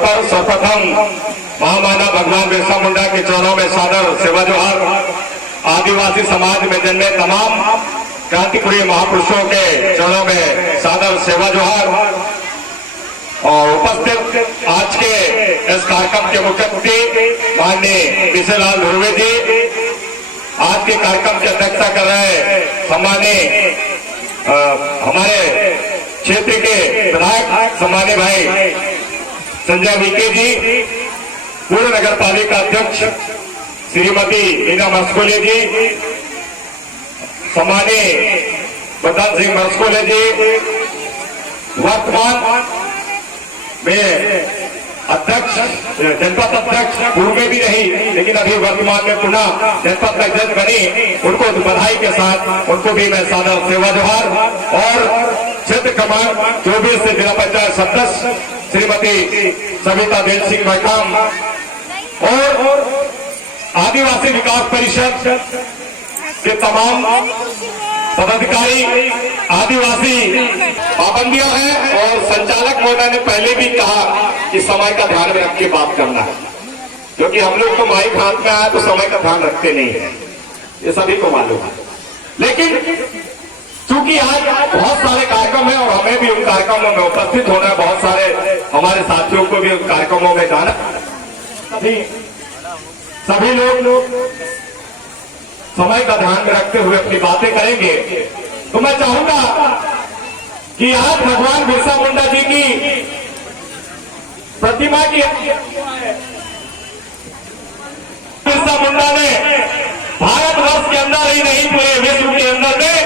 पर सर्वप्रथम महामानव भगवान बिरसा मुंडा के चरणों में सादर सेवा जोहार। आदिवासी समाज में जन्मे तमाम क्रांतिप्रिय महापुरुषों के चरणों में सादर सेवा जोहार। और उपस्थित आज के इस कार्यक्रम के मुख्य अतिथि माननीय विशेलाल धुर्वे जी, आज के कार्यक्रम की अध्यक्षता कर रहे सम्मानीय हमारे क्षेत्र के विधायक सम्मानीय भाई संजय विके जी, पूर्व नगर पालिका अध्यक्ष श्रीमती मीना मस्कोले जी, सम्मानीय बदन सिंह मस्कोले जी, वर्तमान में अध्यक्ष जनपद अध्यक्ष पूर्व में भी रही लेकिन अभी वर्तमान में पुनः जनपद अध्यक्ष बनी, उनको बधाई के साथ उनको भी मैं सादर सेवा जोहार। और क्षेत्र क्रमांक 24 से जिला पंचायत सदस्य श्रीमती सविता देव सिंह मैकाम और आदिवासी विकास परिषद के तमाम पदाधिकारी, आदिवासी पाबंदियां हैं और संचालक महोदय ने पहले भी कहा कि समय का ध्यान में रख के बात करना है, क्योंकि हम लोग तो माइक हाथ में आया तो समय का ध्यान रखते नहीं है, ये सभी को मालूम है। लेकिन चूंकि आज बहुत सारे कार्यक्रम है और हमें भी उन कार्यक्रमों में उपस्थित होना है, बहुत सारे हमारे साथियों को भी उन कार्यक्रमों में जाना, सभी लोग समय का ध्यान में रखते हुए अपनी बातें करेंगे। तो मैं चाहूंगा कि आज भगवान बिरसा मुंडा जी की प्रतिमा की बिरसा मुंडा ने भारतवर्ष के अंदर ही नहीं पूरे विश्व के अंदर में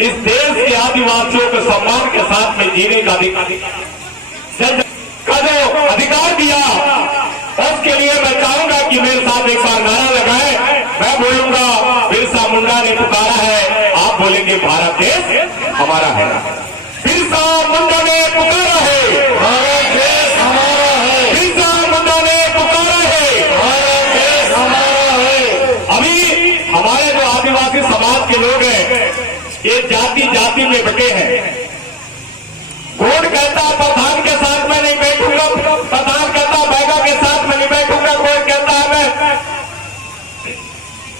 इस देश के आदिवासियों को सम्मान के साथ में जीने का जो अधिकार दिया, उसके लिए मैं चाहूंगा कि मेरे साथ एक बार नारा लगाए। मैं बोलूंगा बिरसा मुंडा ने पुकारा है, आप बोलेंगे भारत देश हमारा है। बिरसा मुंडा ने पुकारा है, भारत देश हमारा है। बिरसा मुंडा ने पुकारा है, भारत देश हमारा है। अभी हमारे जो आदिवासी समाज के लोग हैं ये जाति जाति में बटे हैं। कोड कहता है प्रधान के साथ मैं नहीं बैठूंगा, प्रधान कहता है बैगा के साथ मैं नहीं बैठूंगा, कोई कहता है मैं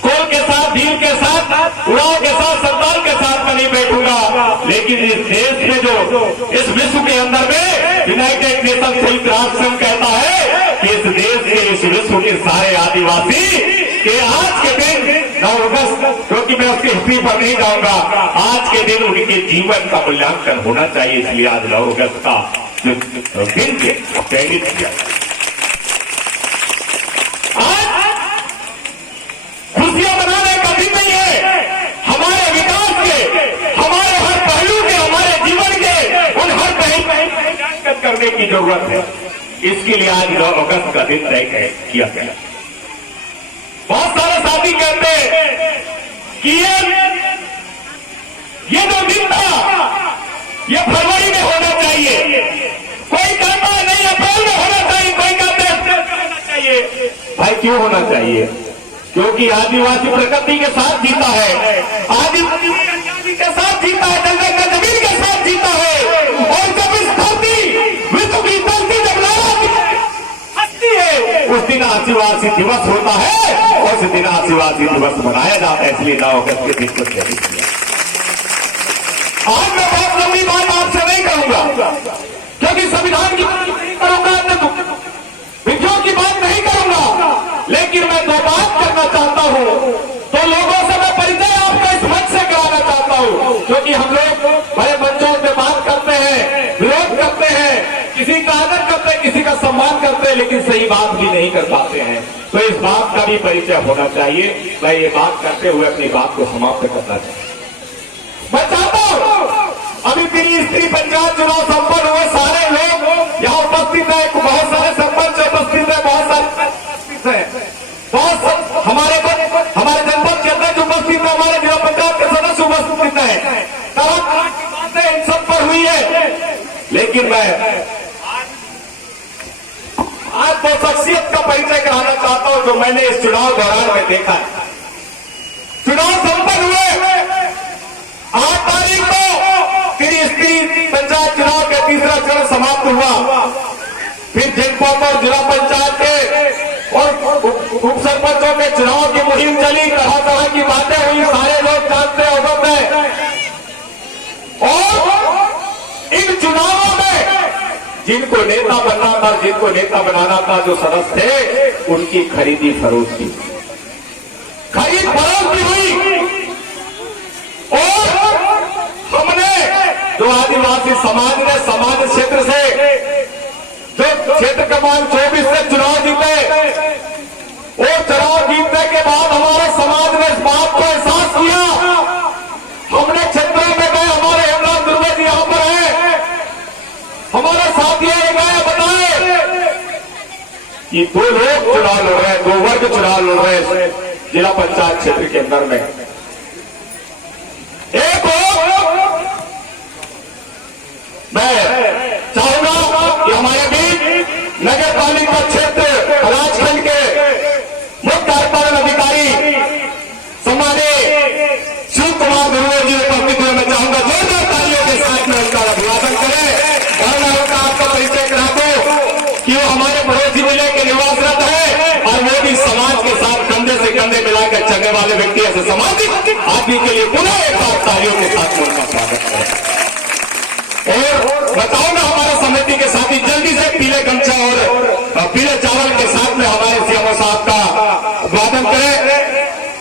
कोल के साथ, भील के साथ, उड़ाव के साथ, सरदार के साथ मैं नहीं बैठूंगा। लेकिन इस देश में जो इस विश्व के अंदर में यूनाइटेड नेशन संयुक्त राष्ट्र संघ कहता है कि इस देश के, इस विश्व के सारे आदिवासी के आज के दिन 9 अगस्त, क्योंकि मैं उसकी हिस्ट्री पर नहीं जाऊंगा, आज के दिन उनके जीवन का मूल्यांकन होना चाहिए। इसलिए आज 9 अगस्त का जो दिन चयनित किया, खुशियां मनाने का दिन नहीं है, हमारे विकास के, हमारे हर पहलू के, हमारे जीवन के उन हर पहलू मूल्यांकन करने की जरूरत है। इसके लिए आज 9 अगस्त का दिन तय किया गया। बहुत सारे साथी कहते हैं कि ये जो दिन था ये फरवरी में होना चाहिए, कोई कहता है नहीं अप्रैल में होना चाहिए, कोई कहते हैं अप्रैल में होना चाहिए। भाई क्यों होना चाहिए? क्योंकि आदिवासी प्रकृति के साथ जीता है, आदिवासी के साथ जीता है, जंगल का जमीन के साथ जीता है। और जब इस धरती, विश्व की धरती जब हंसती है, उस दिन आदिवासी दिवस होता है और उस दिन आदिवासी दिवस मनाया जाता है। इसलिए 9 अगस्त के दिन को चयनित किया। आज मैं बहुत लंबी बात आपसे नहीं करूंगा, क्योंकि संविधान की बात नहीं करूंगा, विधियों की बात नहीं करूंगा, लेकिन मैं 2 बात करना चाहता हूं। तो लोगों से मैं परिचय आपका इस मंच से कराना चाहता हूं, क्योंकि हम लोग बड़े मंचों से बात करते हैं, विरोध करते हैं, किसी का आदर करते हैं, किसी का सम्मान करते हैं, लेकिन सही बात भी नहीं कर पाते हैं। तो इस बात का भी परिचय होना चाहिए। मैं ये बात करते हुए अपनी बात को समाप्त करना चाहिए। मैं चाहता हूं अभी त्रिस्तरीय पंचायत चुनाव संपन्न हुए, सारे लोग यहाँ उपस्थित है, बहुत सारे सरपंच उपस्थित है, बहुत सारे उपस्थित है, बहुत हमारे जनपद के अध्यक्ष उपस्थित है, हमारे जिला पंचायत के सदस्य उपस्थित है, तरह की बातें इन सब पर हुई है। लेकिन मैं आज तो शख्सियत का परिचय कराना चाहता हूं जो मैंने इस चुनाव दौरान में देखा है। चुनाव संपन्न हुए 8 तारीख को त्रिस्तरीय पंचायत चुनाव का तीसरा चरण समाप्त हुआ। फिर जनपद और जिला पंचायत के और उप सरपंचों के चुनाव की मुहिम चली, तरह तरह की बातें हुई, सारे लोग जानते अवगत हैं। और इन चुनावों में जिनको नेता बनना था, जिनको नेता बनाना था, जो सदस्य थे, उनकी खरीदी फरोख्ती हुई। और हमने जो आदिवासी समाज ने समाज क्षेत्र से जो क्षेत्र क्रमांक 24 से चुनाव जीते, और चुनाव जीतने के बाद हमारे समाज ने इस बात को एहसास किया। हमने क्षेत्रों में गए, हमारे हेमराज दुर्वे जी यहां पर है, हमारे साथी ये गए, बताए कि दो लोग चुनाव लड़ रहे हैं, दो वर्ग चुनाव लड़ रहे हैं जिला पंचायत क्षेत्र के अंदर में। एक मैं चाहूंगा कि हमारे बीच नगर पालिका क्षेत्र राजखंड के मुख्य कार्यपालन अधिकारी सम्मानित शिव कुमार दुर्वे जी उपस्थित हुए। मैं चाहूंगा जोरदार तालियों के साथ में उनका अभिवादन करें और मैं उनका आपका परिचय करा दूं कि वो हमारे पड़ोसी जिले के निवासरत है और वो भी समाज के साथ कंधे से कंधे मिलाकर चलने वाले व्यक्ति ऐसे सामाजिक आदमी के लिए पुनः एक बार तालियों के साथ में उनका स्वागत करें। और बताऊंगा हमारे समिति के साथी जल्दी से पीले गमछा और पीले चावल के साथ में हमारे सीएमओ साहब का अभिवादन करें।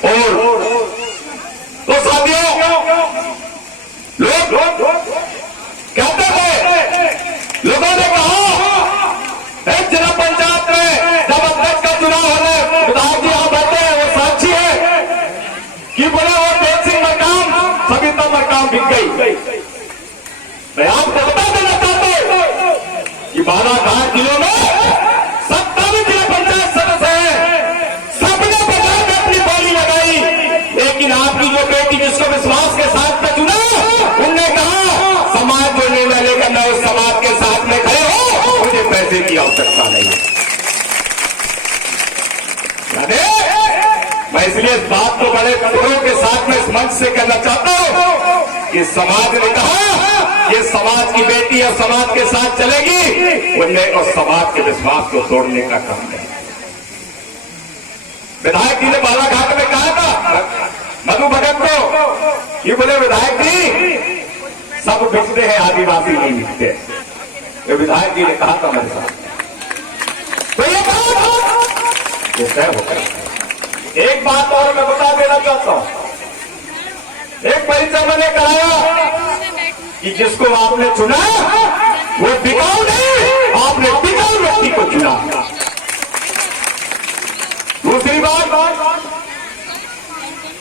और तो साथियों, लोग कहते थे, लोगों ने कहा एक जिला पंचायत में जब अध्यक्ष का चुनाव होने विधायक जी यहां बैठे हैं, वो साक्षी है कि बोले वो तेज सिंह मरकाम, सविता मरकाम बिक गई। मैं आपको बता देना चाहता हूं कि बालाघाट जिलों में 27 जिला पंचायत सदस्य हैं, सबने बाजार में अपनी बोली लगाई, लेकिन आपकी जो बेटी जिसको विश्वास के साथ में चुना, उनने कहा समाज जो निर्णय लेकर मैं उस समाज के साथ में खड़े हो, मुझे पैसे की आवश्यकता नहीं है। मैं इसलिए इस बात को बड़े कदरों के साथ में इस मंच से कहना चाहता हूं कि समाज ने कहा ये समाज की बेटी है, समाज के साथ चलेगी, उन्हें उस समाज के विश्वास को तोड़ने का काम है। विधायक जी ने बालाघाट में कहा था मधु भगत को, ये बोले विधायक जी सब बिकते हैं, आदिवासी नहीं बिकते। ये विधायक जी ने कहा था मेरे साथ, तो ये तय हो गया। एक बात और मैं बता देना चाहता हूं, एक परिचय मैंने कराया कि जिसको आपने चुना वो बिकाऊ नहीं, आपने बिकाऊ व्यक्ति को चुना। दूसरी बात,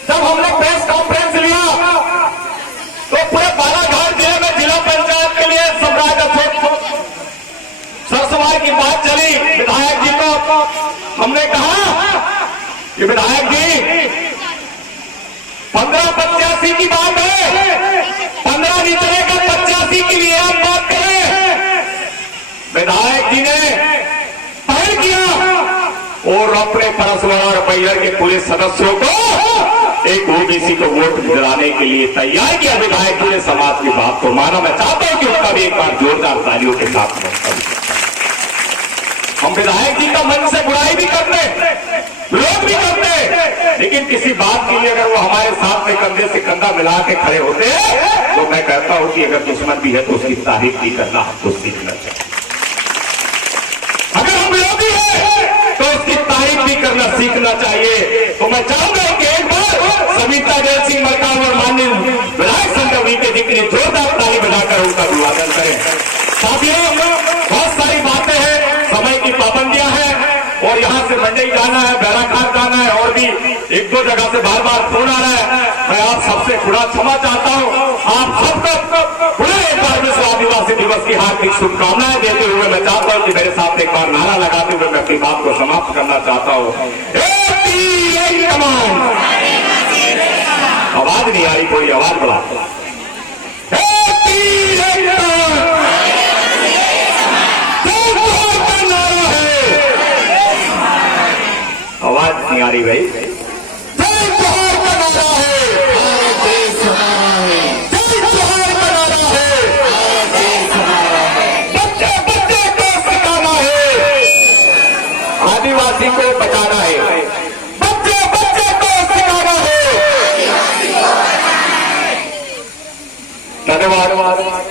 जब हमने प्रेस कॉन्फ्रेंस लिया तो पूरे बालाघाट जिले में जिला पंचायत के लिए सम्राट सरसवार की बात चली। विधायक जी को हमने कहा कि विधायक जी 1585 की बात है, 15 नहीं चलेगा, 85 के लिए आप बात करें। विधायक जी ने पहल किया और अपने परसवाड़ा और बैहर के पुलिस सदस्यों को एक ओबीसी को वोट दिलाने के लिए तैयार किया। विधायक जी ने समाज की बात को माना। मैं चाहता हूं कि उसका भी एक बार जोरदार तालियों के साथ हम विधायक जी का मन से बुराई भी करते, विरोध भी करते, लेकिन किसी बात के लिए अगर वो हमारे साथ में कंधे से कंधा मिला के खड़े होते हैं तो मैं कहता हूं कि अगर दुश्मन भी है तो उसकी तारीफ भी करना हमको सीखना चाहिए। अगर हम विरोधी है तो उसकी तारीफ भी करना सीखना चाहिए। तो मैं चाहूंगा कि एक बार सविता जय सिंह मरकाम और माननीय विधायक संजय वीके जी के लिए जोरदार ताली बजाकर उनका अभिवादन करें। साथियों, बहुत सारी बातें हैं, समय की पाबंदियां हैं और यहाँ से मंडई जाना है, बैराघाट जाना है और भी एक दो जगह से बार बार फोन आ रहा है। मैं आप सबसे खुला क्षमा चाहता हूँ। आप सबको पुनः एक बार विश्व आदिवासी दिवस की हार्दिक शुभकामनाएं देते हुए मैं चाहता हूँ कि मेरे साथ एक बार नारा लगाते हुए मैं अपनी बात को समाप्त करना चाहता हूँ। आवाज नहीं आ रही, कोई आवाज बढ़ा। आवाज नहीं आ रही भाई। जय जोहार का नारा है, देश हमारा है। जय जोहार का नारा है, देश हमारा है। बच्चे बच्चे को सिखाना है, को बचाना है, बच्चे बच्चे को सिखाना है। धन्यवाद,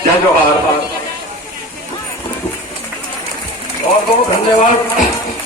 जय जोहार, बहुत बहुत धन्यवाद।